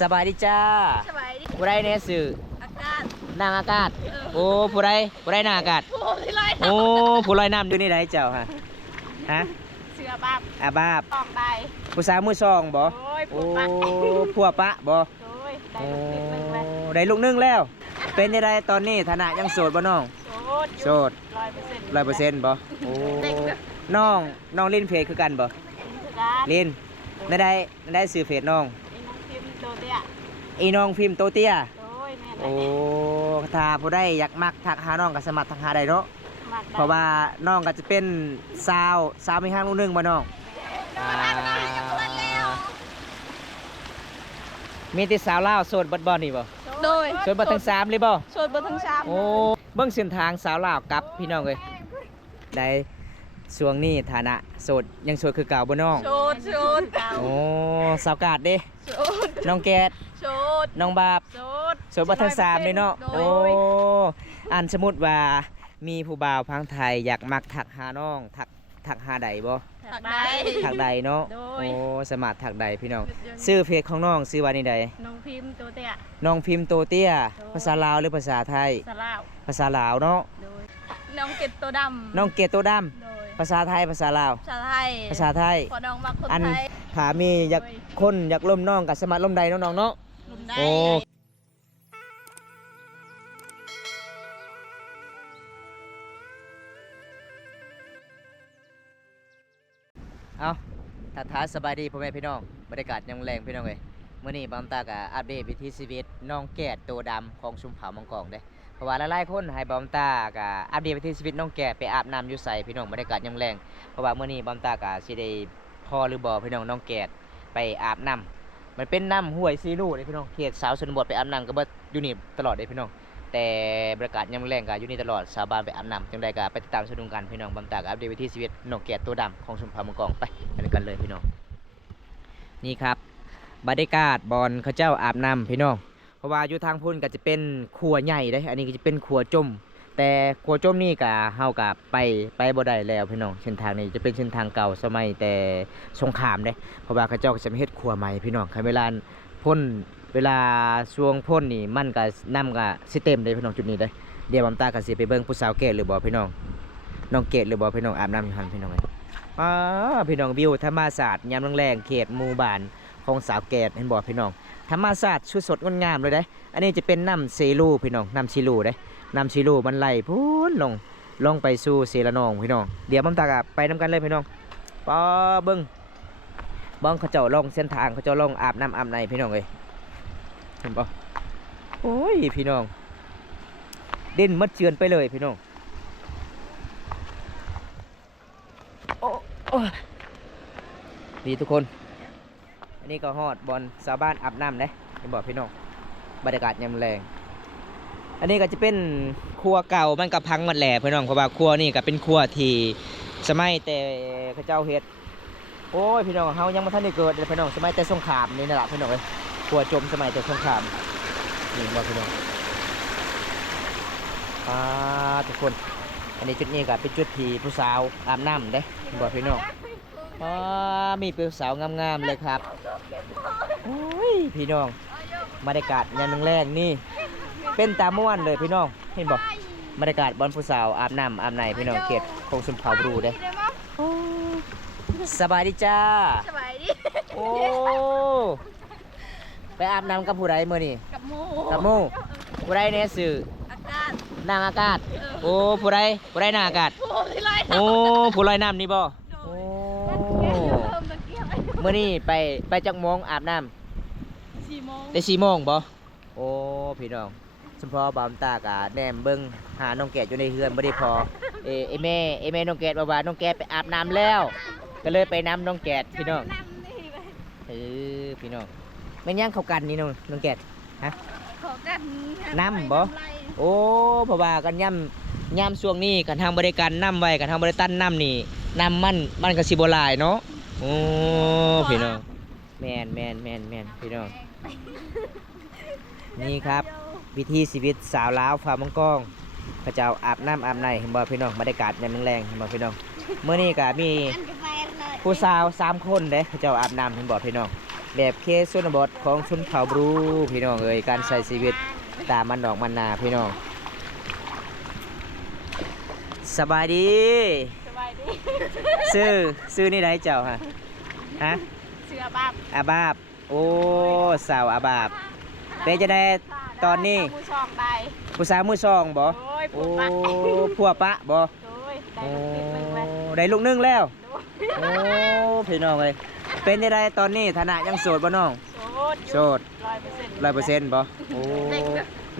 สบายดีจ้าสบายดีผู้ใดเนี่ยสื่ออากาศนางอากาศโอ้ผู้ใดนางอากาศโอ้ผู้ลอยน้ำอยู่นี่ไหนเจ้าฮะเสือบ้าบ้าบตองใดผู้สาวมือซองบ่โอ้ผัวปะบ่ได้ลูกนึงแล้วเป็นยังไงตอนนี้ฐานะยังโสดบ่น้องโสด100%บ่โอ้น้องลินเพจคือกันบ่ลินได้สื่อเพจน้องน้องพิมพ์โตเตี้ยโอ้ถ้าผู้ใดอยากมักทักหาน้องก็สมัครทักหาได้เนาะเพราะว่าน้องก็จะเป็นสาวมีห้างลูกนึงบ่น้องมีแต่สาวลาวโสดบัดบ่นี่บ่โดยโสดบัดทั้ง3เลยบ่โสดบัดทั้ง3โอ้เบิ่งเส้นทางสาวลาวกับพี่น้องเอ้ยได้ช่วงนี้ฐานะโสดยังโสดคือเก่าบ่น้องโสดโอ้สาวกาดเด้โสดน้องแกดโสดน้องบาบโสดบัดทั้ง3เลยเนาะโอ้อันสมมุติว่ามีผู้บ่าวพังไทยอยากมักทักหาน้องทักหาใดบ่ทักใดเนาะโอ้สมัครทักใดพี่น้องชื่อเพจของน้องชื่อว่านี่ใดน้องพิมพ์โตเตี้ยน้องพิมพ์โตเตี้ยภาษาลาวหรือภาษาไทยภาษาลาวเนาะน้องเกตตัวดำน้องเกตตัวดำภาษาไทยภาษาลาวภาษาไทยพอน้องมักคนไทยถ้ามีอยากล่มน้องกับสมัครล่มใดน้องเนาะโอ้เอาท้าสบายดีพ่อแม่พี่น้องบรรยากาศยังแรงพี่น้องเลยเมื่อนี้บอมตากะอัปเดตวิถีชีวิตน้องแกดตัวดำของชุมเผามังกรได้เพราะว่าหลายๆคนให้บอมตากะอัปเดตวิถีชีวิตน้องแกดไปอาบน้ำอยู่ใส่พี่น้องบรรยากาศยังแรงเพราะว่าเมื่อนี้บอมตากะสิได้พ่อหรือบ่พี่น้องน้องแกดไปอาบน้ำมันเป็นน้ำห้วยซีรูเลยพี่น้องเขตสาวชนบทไปอาบน้ำก็บ่อยู่นี่ตลอดเลยพี่น้องแต่บรรยากาศยังแรงกะอยู่นี่ตลอดสาวบ้านไปอาบน้ำจังใดกะไปติดตามชมกันพี่น้องบอมตากะอัปเดตวิถีชีวิตน้องแกดตัวดำของชุมเผามังกรไปกันเลยพี่น้องนี่ครับบรรยากาศบอลเขาเจ้าอาบน้ำพี่น้องเพราะว่าอยู่ทางพุ่นก็จะเป็นครัวใหญ่เลยอันนี้ก็จะเป็นครัวจมแต่ครัวจมนี่ก็เฮากับไปบ่ได้แล้วพี่น้องเส้นทางนี้จะเป็นเส้นทางเก่าสมัยแต่สงครามเด้เพราะว่าเขาเจ้าก็จะเฮ็ดครัวใหม่พี่น้องเวลาพ่นเวลาช่วงพ่นนี่มันก็น้ำก็สิเต็มเลยพี่น้องจุดนี้ได้เดี๋ยวบำตาก็สิไปเบิ่งผู้สาวเกศหรือบ่พี่น้องน้องเกศหรือบ่พี่น้องอาบน้ำอยู่หั่นพี่น้องพี่น้องวิวธรรมศาสตร์ยามแรงๆเขตหมู่บ้านของสาวแกดเห็นบ่พี่น้องธรรมศาสตร์ชุดสดงดงามเลยได้อันนี้จะเป็นน้ำเซรูพี่น้องน้ำชิลูได้น้ำชิลูมันไหลพูนลงไปสู่เซละนองพี่น้องเดี๋ยวผมตากไปน้ำกันเลยพี่น้องป้าเบิ้งเขาเจ้าลงเส้นทางเขาเจ้าลงอาบน้ำอาบในพี่น้องเลยเห็นบ่โอ้ยพี่น้องเด่นมัดเจือนไปเลยพี่น้องโอ้ดีทุกคนอันนี้ก็ฮอดบอลชาวบ้านอาบน้ำนะเห็นบอกพี่น้องบรรยากาศยามแรงอันนี้ก็จะเป็นครัวเก่ามันก็พังหมดแหล่พี่น้องเพราะว่าครัวนี่ก็เป็นครัวที่สมัยแต่ข้าเจ้าเฮ็ดโอ้ยพี่น้องเฮายังไม่ทันได้เกิดเลยพี่น้องสมัยแต่สงครามนี่นั่นแหละพี่น้องเลยครัวจมสมัยแต่สงครามนี่บอกพี่น้องทุกคนอันนี้จุดนี้ก็เป็นจุดที่ผู้สาวอาบน้ำได้บอกพี่น้องมีผู้สาวงามๆเลยครับโอ้ยพี่น้องบรรยากาศยามแรงนี่เป็นตาม่วนเลยพี่น้องเห็นบอกบรรยากาศบอนผู้สาวอาบน้ำอาบในพี่น้องเขตคงสุนเผาบรูได้สบายดีจ้าสบายดีโอ้ไปอาบน้ำกับผู้ใดเมื่อนี่กับโมผู้ใดเนี่ยสื่ออากาศนางอากาศโอ้ผู้ใดนางอากาศโอ้ผู้ลอยน้ำนี่บ่เมื่อนี้ไปจักโมงอาบน้ำ4 โมงได้4 โมงบ่โอ้พี่น้องสมพอบามตากะแนมเบิ้งหาน้องแกดอยู่ในเฮือนบ่ได้พอไอแม่น้องแกดว่าน้องแกดไปอาบน้ำแล้วก็เลยไปน้ำน้องแกดพี่น้องพี่น้องไม่ย่างเข้ากันนี่น้องแกดฮะเข้ากันน้ำบ่โอ้เพราะว่ากันย่ำช่วงนี้กันทางบริการน้ำไว้กันทางบริตั้นน้ำนี่น้ำมันก็สิบ่หลายเนาะโอ้พี่น้องแมนพี่น้องนี่ครับวิธีชีวิตสาวลาวฝ่ามังกรพระเจ้าอาบน้ำอาบในเห็นบ่พี่น้องบรรยากาศยามแรงเห็นบ่พี่น้องเมื่อนี้ก็มีผู้สาว3 คนเด้พระเจ้าอาบน้ำเห็นบ่พี่น้อง แบบเคสชนบทของชนเผ่าบรูพี่น้องเอ้ยการใช้ชีวิตตามมันดอกมันนาพี่น้องสบายดี สบายดี ซื้อนี่ได้เจ้าฮะฮะ เสือบับ อาบาบโอ้สาวอาบาบเป็นจะได้ตอนนี้ ผู้ชองได้ ผู้สาวมือซองบ่ โอ้ย โอ้ ผู้ปัก พัวปะบ่ โอ้ยได้ โอ้ ลูกติดหนึ่งเลย ได้ลูกนึงแล้ว โอ้ย โอ้พี่น้องเอ้ยเป็นจะได้ตอนนี้ฐานะยังโสดบ่น้อง โสด โสด 100% บ่โอ้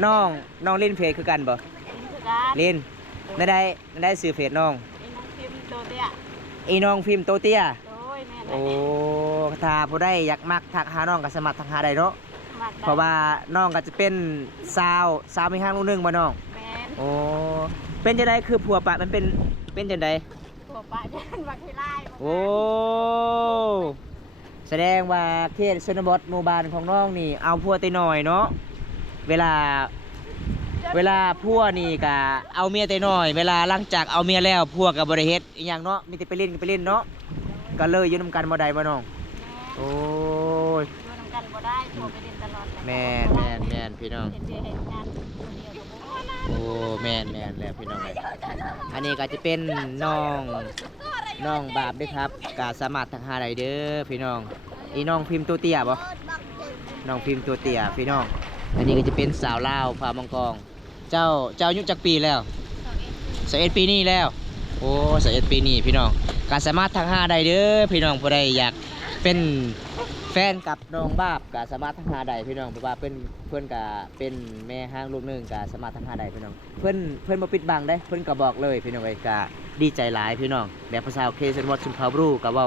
น้องลินเพจคือกันบ่ คือการ ลินได้ซื้อเพจน้อง ไอ้น้องพิมพ์โตเตี้ย อีน้องพิมพ์โตเตี้ย โอ้ยแม่น โอ้ถ้าผู้ใดอยากมักทักหาน้องก็สมัครทักหาได้เนาะ มักได้ เพราะว่าน้องก็จะเป็นสาวมีห้างลูกหนึงบ่น้อง แม่น โอ้เป็นจังไดคือผัวปะมันเป็นจังได ผัวปะยันบักที่ไล่ โอ้แสดงว่าเขตชนบทหมู่บ้านของน้องนี่เอาผัวแต่น้อยเนาะเวลาผัวนี่ก็เอาเมียแต่น้อย เวลาหลังจากเอาเมียแล้วผัวก็บ่ได้เฮ็ดอีหยังเนาะมีแต่ไปเล่นก็ไปเล่นเนาะก็เลยอยู่นํกันบ่ได้บ่น้องโอ้ย อยู่นำกันบ่ได้ผัวไปเรียนตลอดเลย แม่นพี่น้อง เห็นเจเห็นงานคนเดียวก็บ่ว่านะ โอ้แม่นแล้วพี่น้องเลยอันนี้ก็จะเป็นน้องบาปด้วยครับก็สามารถทักหาได้เด้อพี่น้องอีน้องพิมพ์ตัวเตี้ยบ่น้องพิมพ์ตัวเตี้ยพี่น้องอันนี้ก็จะเป็นสาวลาวพามังกรเจ้าอายุจักปีแล้ว21ปีนี้แล้วโอ้21ปีนี้พี่น้องก็สามารถทักหาได้เด้อพี่น้องผู้ใดอยากเป็นแฟนกับน้องบาปก็สามารถทักหาได้พี่น้องเพราะว่าเพิ่นก็เป็นแม่ห้างลูกหนึงก็สามารถทักหาได้พี่น้องเพิ่นบ่ปิดบังได้เพิ่นก็บอกเลยพี่น้องเอ้ยก็ดีใจหลายพี่น้องแบบภาษาเคซันวัดชุมพาบรูก็เว้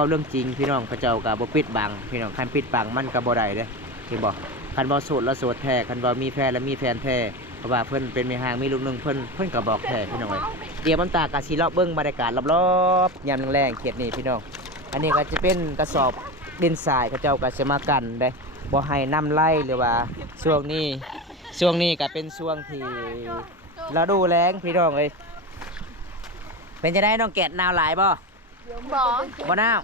าเรื่องจริงพี่น้องพระเจ้าก็บ่ปิดบังพี่น้องคันปิดบังมันก็บ่ได้เด้ที่บอกคันบ่โสดแล้วโสดแท้คันบ่มีแฟนแล้วมีแฟนแท้เพราะว่าเพิ่นเป็นแม่ห้างมีลูกหนึงเพิ่นก็บอกแท้พี่น้องเอ้ยเดี๋ยวมันตากะสิเลาะเบิ่งบรรยากาศรอบๆยามแรงๆเขตนี้พี่น้องอันนี้ก็จะเป็นกระสอบดินทรายเขาเจ้าก็สิมากันเด้บ่ให้น้ำไหลหรือว่าช่วงนี้ก็เป็นช่วงที่ฤดูแล้งพี่น้องเอ้ยเป็นจะได้น้องแกะหนาวหลายบ่ บอก บ่หนาว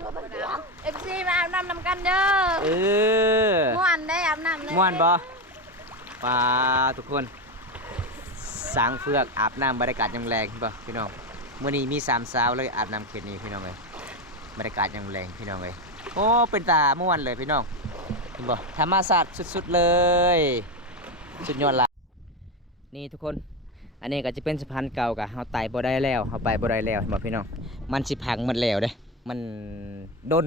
FC มาอาบน้ำนำกันเด้อ เออ ม่วนได้อาบน้ำเลย ม่วนบ่ปลาทุกคนสางเฟือกอาบน้ำบรรยากาศยังแรงเห็นบ่พี่น้องมื้อนี้มี3สาวเลยอาบน้ำเขตนี้พี่น้องเอ้ยบรรยากาศยังแรงพี่น้องเอ้ยโอ้เป็นตาม่วนเลยพี่น้องเห็นบ่ธรรมชาติสุดๆเลยสุดยอดละนี่ทุกคนอันนี้ก็จะเป็นสะพานเก่ากะเฮาไต่บ่ได้แล้วเฮาไปบ่ได้แล้วเห็นบ่พี่น้องมันสิพังหมดแล้วเด้มันด้น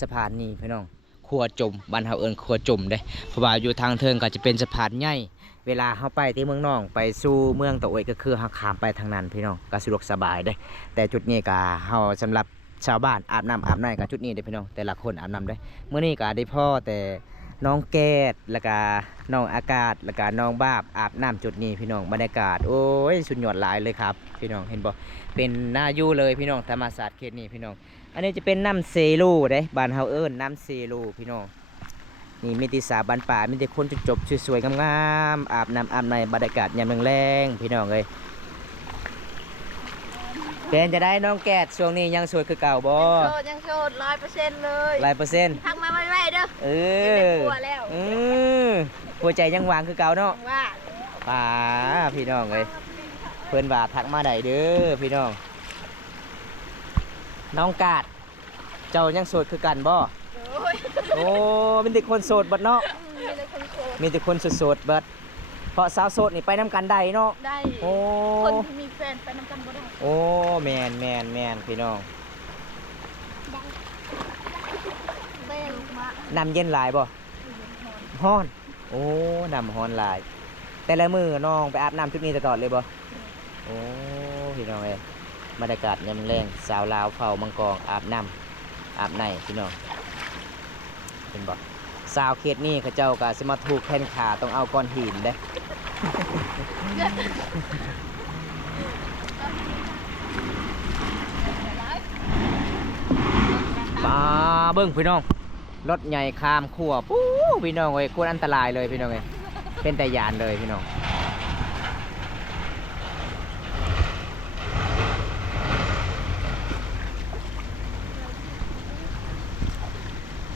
สะพานนี้พี่น้องครัวจมบ้านเฮาเอิ้นครัวจมเด้เพราะว่าอยู่ทางเทิงก็จะเป็นสะพานใหญ่เวลาเฮาไปที่เมืองน้องไปสู่เมืองตะโอยก็คือเฮาข้ามไปทางนั้นพี่น้องก็สะดวกสบายเด้แต่จุดนี้ก็เฮาสำหรับชาวบ้านอาบน้ำอาบในก็จุดนี้เด้พี่น้องแต่ละคนอาบน้ำเด้มื้อนี้ก็ได้พ่อแต่น้องแก้ดแล้วก็น้องอากาศแล้วก็น้องบาบอาบน้ำจุดนี้พี่น้องบรรยากาศโอ้ยสุดยอดหลายเลยครับพี่น้องเห็นบ่เป็นหน้าอยู่เลยพี่น้องธรรมศาสตร์เขตนี้พี่น้องอันนี้จะเป็นน้ำเซรูเด้บ้านเฮาเอิ้นน้ำเซรูพี่น้องนี่มีแต่สาวบ้านป่ามีแต่คนจบๆสวยๆงามๆอาบน้ำอาบในบรรยากาศยามแรงๆพี่น้องเอ้ยเป็นจะได้น้องแกดช่วงนี้ยังสวยคือเก่าบ่ โสดยังโสด100%เลย 100% ทักมาไวๆเด้อ เอ เป็น อ ผัวแล้ว หัวใจยังหวางคือเก่าเนาะ ว่า ป่าพี่น้องเอ้ยเพิ่นว่าทักมาได้เด้อพี่น้องน้องกาดเจ้ายังโสดคือกันบ่ โอ้ย โอ้มีแต่คนโสดบัดเนาะ มีแต่คนโสด มีแต่คนโสดๆบัดเพราะสาวโสดนี่ไปนํกันได้เนาะ ได้ โอ้ คนที่มีแฟนไปนำกันบ่ได้ โอ้แม่นพี่น้อง เบ้ลูกมา น้ำเย็นหลายบ่ฮ้อนโอ้น้ำฮ้อนหลาย แต่ละมื้อน้องไปอาบน้ำทุกนี้ตลอดเลยบ่โอ้พี่น้องเอ้ยบรรยากาศยามแรงสาวลาวเผามังกรอาบน้ำอาบในพี่น้องเห็นบ่สาวเขตนี้เขาเจ้าก็สิมาถูกแผ่นขาต้องเอาก้อนหินเด้ ปาเบิ้งพี่น้องรถใหญ่ข้ามขัวปู้พี่น้องเอ้ยควรอันตรายเลยพี่น้องเอ้ยเป็นแต่ยานเลยพี่น้อง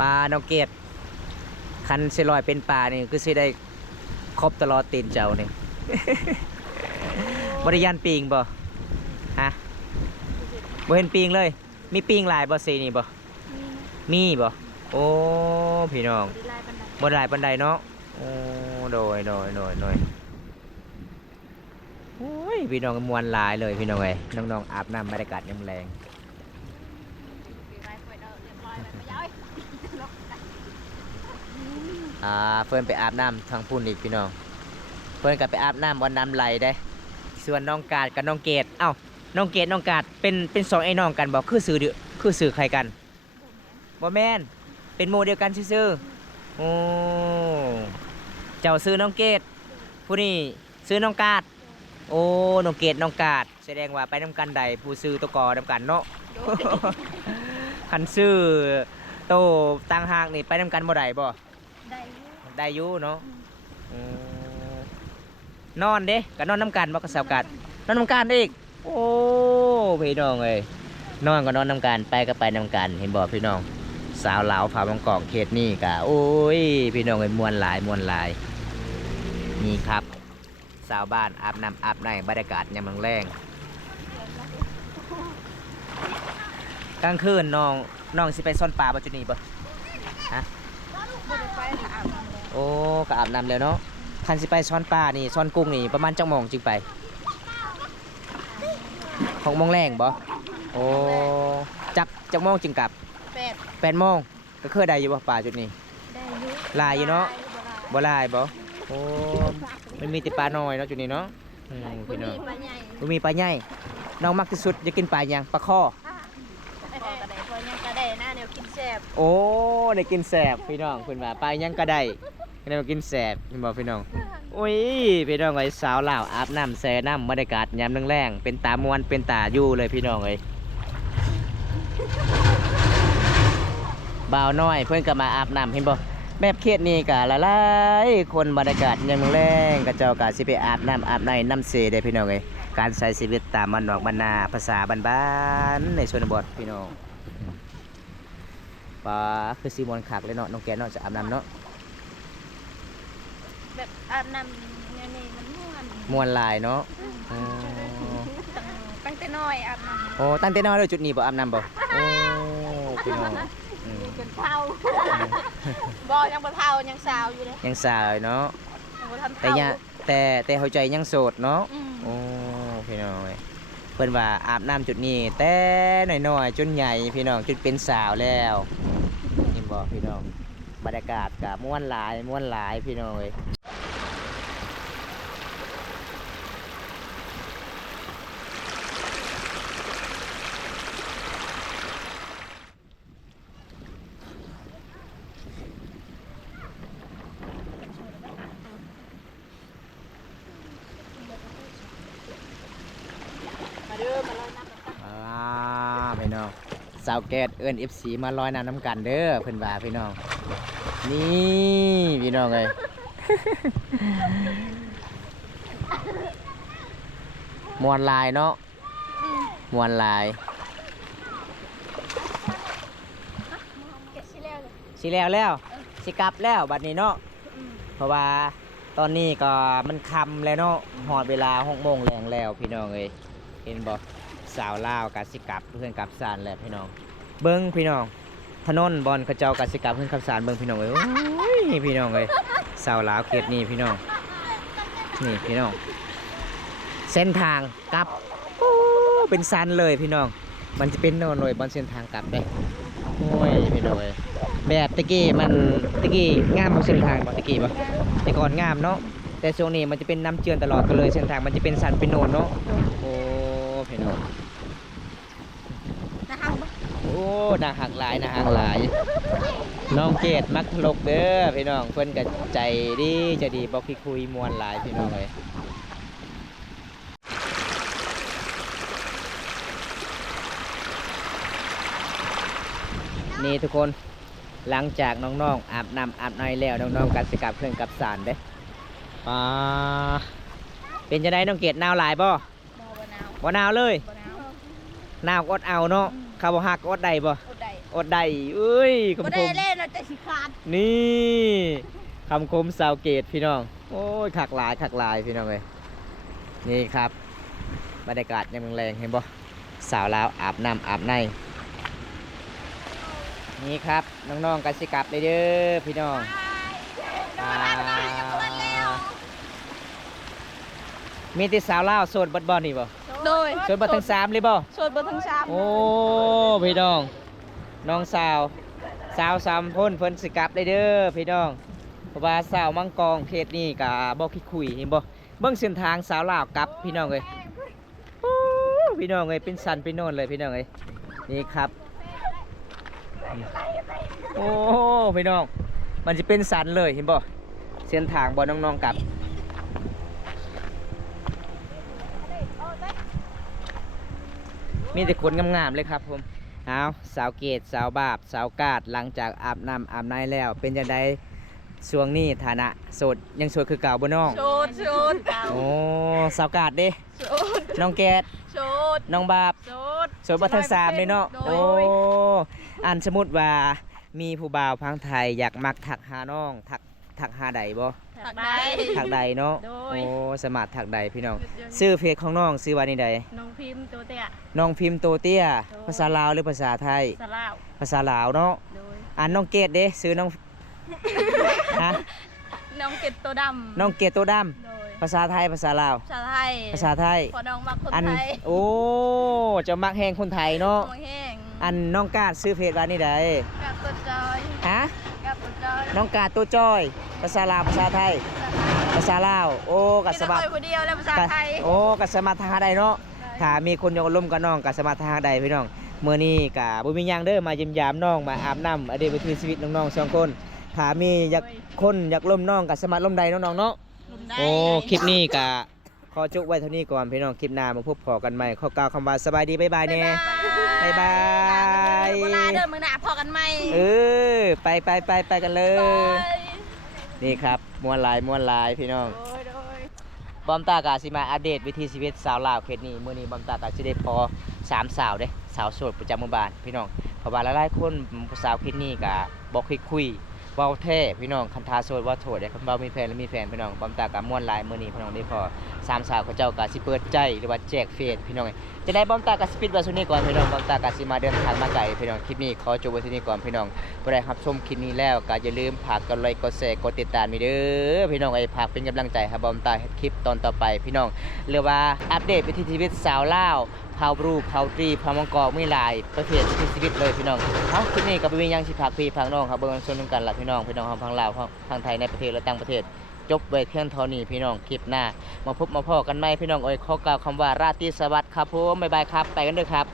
ปลาน้องเกด คันสิลอยเป็นปลานี่คือสิได้ครบตลอดตีนเจ้านี่ บริยานปิงบ่ฮะบ่เห็นปิงเลย มีปิงหลายบ่ซีนี่บ่มีบ่โอ้พี่น้อง ดีลายบันได บ่หลายปานใดเนาะโอ้โดยโอ้ยพี่น้องมวนหลายเลยพี่น้องเอ้ยน้องๆอาบน้ำบรรยากาศยามแลง ดีลายเปิดเอาเรียบร้อยแล้วไม่ย้อย เพิ่นไปอาบน้ำทางพุ่นอีกพี่น้องเพิ่นก็ไปอาบน้ำบ่อนน้ำไหลได้ส่วนน้องกาดกับน้องเกดเอ้าน้องเกดน้องกาดเป็นสองไอ้น้องกันบ่คือสื่อใครกันบ่แม่นเป็นหมู่เดียวกันซื่อๆโอ้เจ้าซื้อน้องเกดผู้นี้ซื้อน้องกาดโอ้น้องเกดน้องกาดแสดงว่าไปนํกันใดผู้ซื้อตัวกอนํกันเนาะ คันซื้อโตต่างหากนี่ไปนํกันบ่ได้บ่ ได้อยู่ ได้อยู่เนาะนอนเด้ก็นอนน้ำกันบ่ก็สาวกัดนอนน้ำกันอีกโอ้พี่น้องเอ้ยนอนก็นอนน้ำกันไปก็ไปน้ำกันเห็นบ่พี่น้องสาวลาวผาบางกอกเขตนี่กะโอ้ยพี่น้องเอ้ยมวนหลายนี่ครับสาวบ้านอาบน้ำอาบในบรรยากาศยามแรงกลางคืนน้องสิไปซ่อนปลาบ่จุดนี้บ่ฮะ บ่ได้ไปหาอาบน้ำแล้ว โอ้ก็อาบน้ำแล้วเนาะคันสิไปซ่อนปลานี่ซ่อนกุ้งนี่ประมาณจักโมงจึงไป6 โมงแรงบ่โอ้จักโมงจึงกลับ 8 8 โมงก็เคยได้อยู่บ่ปลาจุดนี้ ได้อยู่ หลายอยู่เนาะ บ่หลาย บ่หลายบ่โอ้มันมีแต่ปลาน้อยเนาะจุดนี้เนาะพี่น้อง ปลาใหญ่ บ่มีปลาใหญ่น้องมักที่สุดอยากกินปลาหยังปลาข้อ พอก็ได้พอยังก็ได้นะแนวกินแซ่บ โอ้ได้กินแสบพี่น้องเพิ่นว่าปลาหยังก็ได้ได้มากินแสบเห็นบ่พี่น้องโอ้ยพี่น้องไอ้ยสาวลาวอาบน้ำแช่น้ำบรรยากาศยามแรงๆเป็นตามวนเป็นตาอยู่เลยพี่น้องเอ้ยบ่าวน้อยเพิ่นก็มาอาบน้ำเห็นบ่แบบเขตนี้ก็หลายๆคนบรรยากาศยามแรงๆก็เจ้าก็สิไปอาบน้ำอาบในน้ำเสได้พี่น้องเอ้ยการใช้ชีวิตตามบ้านนอกบ้านนาภาษาบ้านๆในชนบทพี่น้องปลาคือซีมอนคักเลยเนาะน้องแกเนาะจะอาบน้ำเนาะ แบบอาบน้ำเนี่ยนี่มันม่วน มวนหลายเนาะอ๋อ ตั้งแต่น้อยอาบน้ำ โอ้ตั้งแต่น้อยเลยจุดนี้บ่อาบน้ำบ่โอ้พี่น้องอืม จนเฒ่าบ่ยังบ่เฒ่ายังสาวอยู่เลย ยังสาวเนาะ ยังบ่ทัน แต่ เฒ่า ยังแต่เข้าใจยังโสดเนาะ อืม โอ้พี่น้องเอ้ยเพิ่นว่าอาบน้ำจุดนี้แต่น้อยๆจนใหญ่พี่น้องจนเป็นสาวแล้วเห็นบ่พี่น้องบรรยากาศก็ม่วนหลายพี่น้องเอ้ยพี่น้องสาวแก๊สเอิ้น FC มาลอยน้ำกันเด้อเพิ่นว่าพี่น้องนี่พี่น้องเอ้ย มวนลายเนาะมวนลาย แกะสิแล้วเลย สิแล้วสิกลับแล้วบัดนี้เนาะ อืม เพราะว่าตอนนี้ก็มันค่ำแล้วเนาะหอดเวลา6 โมงแรงแล้วพี่น้องเอ้ยเห็นบ่สาวลาวกับสิกลับเพื่อนกลับศาลแล้วพี่น้องเบิ้งพี่น้องถนนบอลเขาเจ้ากับสิกลับเพื่อนกลับศาลเบิ้งพี่น้องเอ้ยโอ้ยพี่น้องเอ้ยสาวลาวเขตนี้พี่น้องนี่พี่น้องเส้นทางกลับโอ้เป็นซันเลยพี่น้องมันจะเป็นโน่นเลยบอลเส้นทางกลับได้โอ้ยพี่น้องเอ้ยแบบตะกี้งามบ่เส้นทางบ่ตะกี้บ่แต่ก่อนงามเนาะแต่ช่วงนี้มันจะเป็นน้ำเจือนตลอดก็เลยเส้นทางมันจะเป็นสันเป็นโนนเนาะโอ้พี่น้อง นะคะบ่ โอ้นาหักหลายน้องเกดมักลกเด้อพี่น้องเพิ่นก็ใจดีจะดีบอกพี่คุยมวนหลายพี่น้องเลยนี่ทุกคนหลังจากน้องๆอาบน้ำอาบในแล้วน้องๆกันสิกลับเพื่อนกลับศาลเด้ป้าเป็นจะได้น้องเกดหนาวหลายบ่ บ่หนาว บ่หนาวเลย บ่หนาว หนาวก็อดเอาเนาะข้าวบ่ฮักก็อดได้บ่ อดได้ อดได้เอ้ย บ่ คำค ได้ ม เล่นเราจะสิขาด นี่คำคมสาวเกตพี่น้องโอ้ยขักหลายพี่น้องเลยนี่ครับบรรยากาศยังแรงเห็นบ่สาวลาวอาบน้ำอาบในนี่ครับน้องๆกันสิกลับเลยเด้อพี่น้องมีแต่สาวลาวโสดบัดบอนี่บ่ โดย โสดบัดทั้งสามเลยบ่ โสดบ่ทั้งสาม โอ้พี่น้องน้องสาวสามคนเพิ่นสิกลับเลยเด้อพี่น้องเพราะว่าสาวมังกรเขตนี่ก็บ่คิดคุยเห็นบ่เบิ่งเส้นทางสาวลาวกลับพี่น้องเอ้ยโอ้พี่น้องเอ้ยเป็นสันเป็นโน่นเลยพี่น้องเอ้ยนี่ครับโอ้พี่น้องมันจะเป็นสันเลยเห็นบ่เส้นทางบ่น้องๆกลับมีแต่คนงามๆเลยครับผมเอาสาวเกตสาวบาปสาวกาดหลังจากอาบน้ำอาบในแล้วเป็นจังไดช่วงนี้ฐานะโสดยังโสดคือเก่าบ่น้อง โสดเก่า โอ้สาวกาดเด้ โสด น้องแกด โสด น้องบาป โสด โสดบัทั้งสามเลยเนาะ โด โอ้ ย อันสมมุติว่ามีผู้บ่าวพังไทยอยากมักถักหาน้องถักหาใดบ่ ถักได้ ถักใดเนาะ โด โอ้ ย สมัครถักใดพี่น้องชื่อเพจของน้องชื่อว่านี่ใด น้องพิมพ์ตัวเตี้ย น้องพิมพ์โตเตี้ย โดย ภาษาลาวหรือภาษาไทย สลาว ภาษาลาวเนาะ โดย อันน้องเกดเด้ซื้อน้อง ฮะ น้องเกดตัวดำ น้องเกดตัวดำ โดย ภาษาไทยภาษาลาว ภาษาไทย ภาษาไทย พอน้องมักคน อัน ไทย โอ้เจะมักแหงคนไทยเนาะ น้องแห้ง อันน้องกาดซื้อเพจว่านี่ใด กับตัวจอย ฮะ กับตัวจอย น้องกาดตัวจ้อย ภาษาลาวภาษาไทย ภาษาลาวโอ้กัส มีแต่ มัค ค ร นคนเดียวแล้วภาษาไทย โอ้กัสมัครทางใดเนาะถ้ามีคนอยากร่วมกับน้องกัสมัครทางใดพี่น้องเมื่อนี้กะบ่มีหยังเด้อมาเยี่ยมยามน้องมาอาบน้ำอดีตวิถีชีวิตน้องๆสองคนถ้ามีอยากคนอยากร่วมน้องกัสมัครร่วมใดน้องๆเนาะ ลุมได้ โอ้คลิปนี้กะขอจุกไว้เท่านี้ก่อนพี่น้องคลิปหน้ามาพบพอกันใหม่ขอกล่าวคำว่าสบายดีบ๊ายบายแน่ บ๊ายบาย เวลาเดินมือหน้าพอกันไหม เออไปกันเลย นี่ครับมวนหลายพี่น้อง โดย บอมตากาสิมาอัปเดตวิถีชีวิตสาวลาวเขตนี้มื้อนี้บอมตากาสิได้พอ3สาวเด้สาวโสดประจำหมู่บ้านพี่น้องเพราะว่าหลายๆคนผู้สาวเขตนี้ก็บ่คุยเว้าแท้พี่น้องคันทาโสดว่าโสดเด้คันเว้ามีแฟนแล้วมีแฟนพี่น้องบอมตากาม่วนหลายมื้อนี้พี่น้องได้พอ3สาวเขาเจ้าก็สิเปิดใจหรือว่าแจกเฟซพี่น้องจะได้บอมตากาสปิดไว้ซุนี้ก่อนพี่น้องบอมตากาสิมาเดินทางมาไกลพี่น้องคลิปนี้ขอจบไว้ที่นี่ก่อนพี่น้องบ่ได้รับชมคลิปนี้แล้วก็อย่าลืมฝากกดไลค์กดแชร์กดติดตามมีเด้อพี่น้องฝากเป็นกำลังใจให้บอมตาเฮ็ดคลิปตอนต่อไปพี่น้อง หรือว่าอัปเดตวิถีชีวิตสาวลาวเผาบรูเผาตรีเผามังกรมีหลายประเภทวิถีชีวิตเลยพี่น้องเอาคลิปนี้ก็บ่มีหยังสิฝากพี่ฝากน้องครับเบิ่งส่วนกันล่ะพี่น้องเฮาพังลาวพังไทยในประเทศและต่างประเทศจบไว้เพียงเท่านี้พี่น้องคลิปหน้ามาพบมาพ้อกันใหม่พี่น้องขอกล่าวคำว่าราตรีสวัสดิ์ครับผมบ๊ายบายครับไปกันเด้อครับ